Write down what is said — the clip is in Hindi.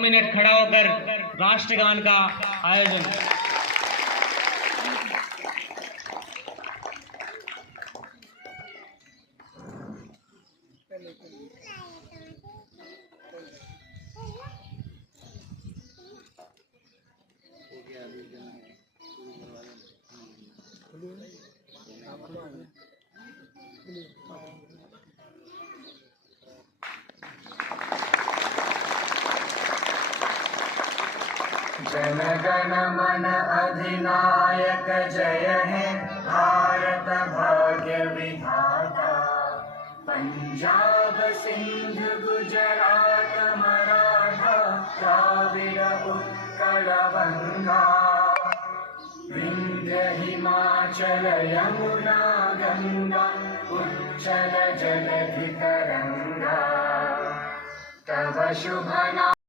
मिनट खड़ा होकर राष्ट्रगान का आयोजन। जन गण मन अधिनायक जय है भारत भाग्य विधाता। पंजाब सिंध गुजरात मराठा द्राविड़ उत्कल बंगा। विंध्य हिमाचल यमुना गंगा उच्चल जलधि तरंगा। तव शुभ नाम